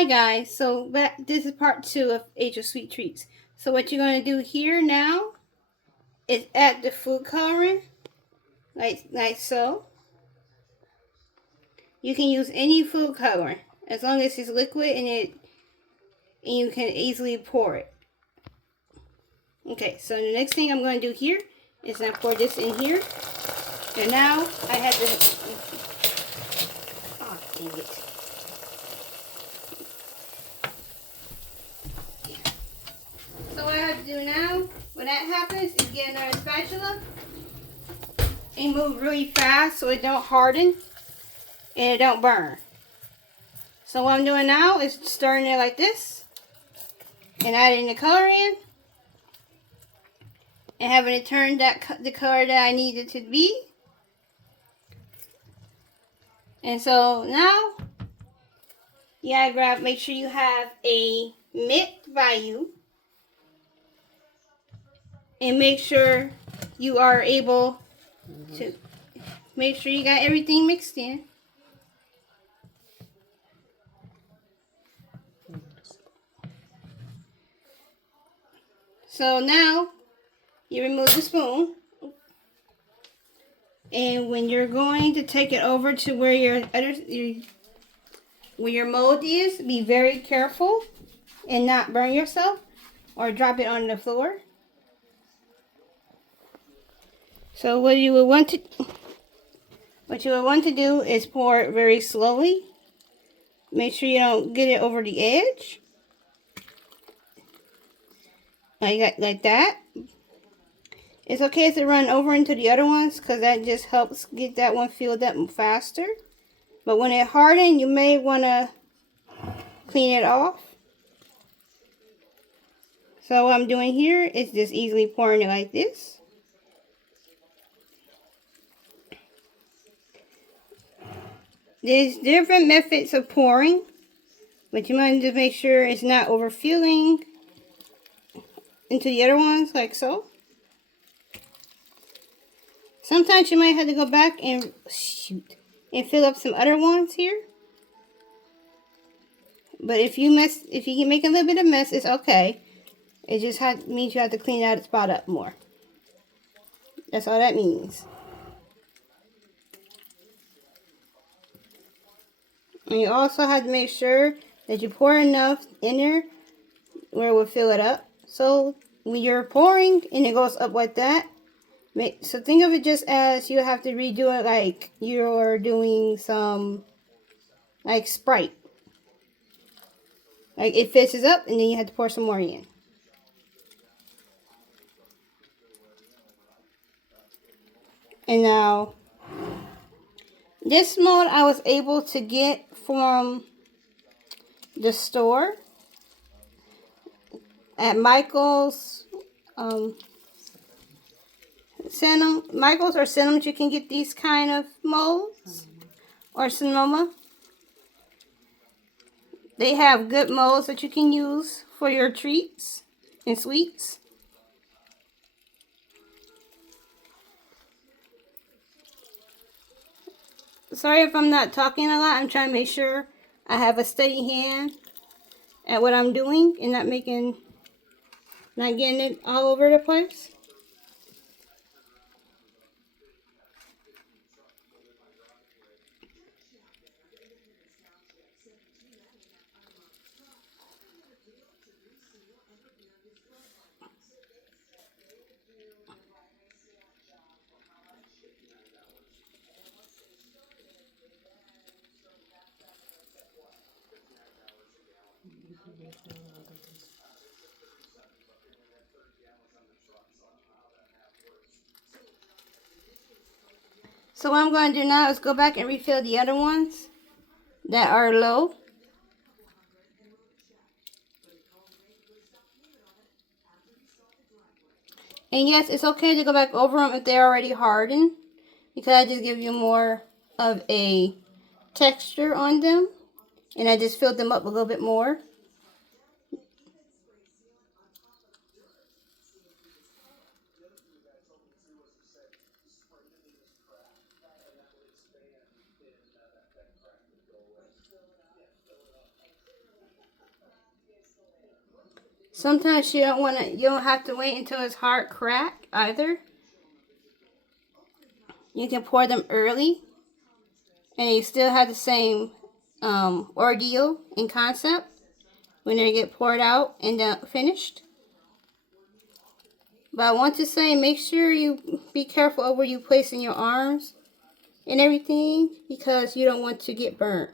Hi guys, so this is part 2 of Age of Sweet Treats. So what you're going to do here now is add the food coloring, like so. You can use any food coloring as long as it's liquid and you can easily pour it. Okay, so the next thing I'm going to do here is I pour this in here, and now I have to. Oh, dang it. So what I have to do now, when that happens, is get another spatula and move really fast so it don't harden and it don't burn. So what I'm doing now is stirring it like this and adding the color in and having it turn the color that I need it to be. And so now you gotta make sure you have a mix by you and make sure you are able to make sure you got everything mixed in. So now you remove the spoon, and when you're going to take it over to where your mold is, be very careful and not burn yourself or drop it on the floor. So what you would want to do is pour it very slowly. Make sure you don't get it over the edge. Like that. It's okay if it run over into the other ones because that just helps get that one filled up faster. But when it hardens, you may want to clean it off. So what I'm doing here is just easily pouring it like this. There's different methods of pouring, but you want to make sure it's not overfilling into the other ones like so. Sometimes you might have to go back and fill up some other ones here. But if you can make a little bit of mess, it's okay. It just means you have to clean that spot up more. That's all that means. And you also have to make sure that you pour enough in there where it will fill it up. So when you're pouring and it goes up like that, so think of it just as you have to redo it like you're doing some like Sprite. Like it fizzes up and then you have to pour some more in. And now this mold I was able to get from the store at Michael's. Michael's or Cinnamon, you can get these kind of molds, or Sonoma. They have good molds that you can use for your treats and sweets. Sorry if I'm not talking a lot. I'm trying to make sure I have a steady hand at what I'm doing and not getting it all over the place. So what I'm going to do now is go back and refill the other ones that are low. And yes, it's okay to go back over them if they're already hardened, because I just give you more of a texture on them. And I just filled them up a little bit more. Sometimes you don't have to wait until it's hard crack either. You can pour them early and you still have the same ordeal and concept when they get poured out and finished. But I want to say, make sure you be careful of where you place in your arms and everything, because you don't want to get burnt.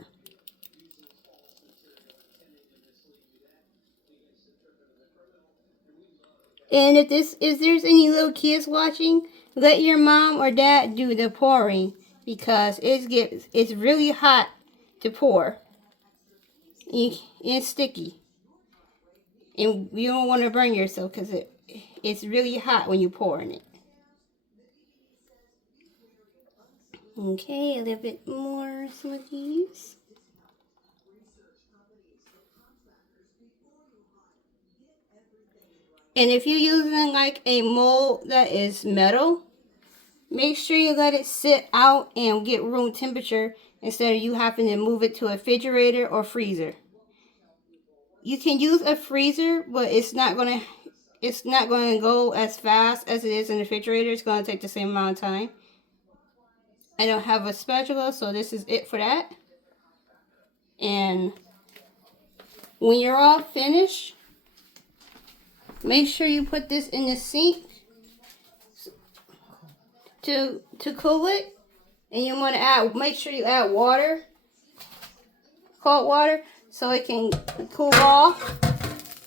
And if there's any little kids watching, let your mom or dad do the pouring, because it's really hot to pour. It's sticky. And you don't want to burn yourself because it's really hot when you pour in it. Okay, a little bit more some of these. And if you're using like a mold that is metal, make sure you let it sit out and get room temperature instead of you having to move it to a refrigerator or freezer. You can use a freezer, but it's not gonna go as fast as it is in the refrigerator. It's gonna take the same amount of time. I don't have a spatula, so this is it for that. And when you're all finished, make sure you put this in the sink to cool it. And you want to make sure you add water, cold water, so it can cool off.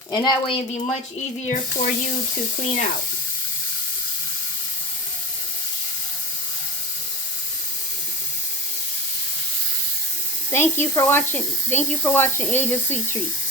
And that way it'll be much easier for you to clean out. Thank you for watching Age of Sweet Treats.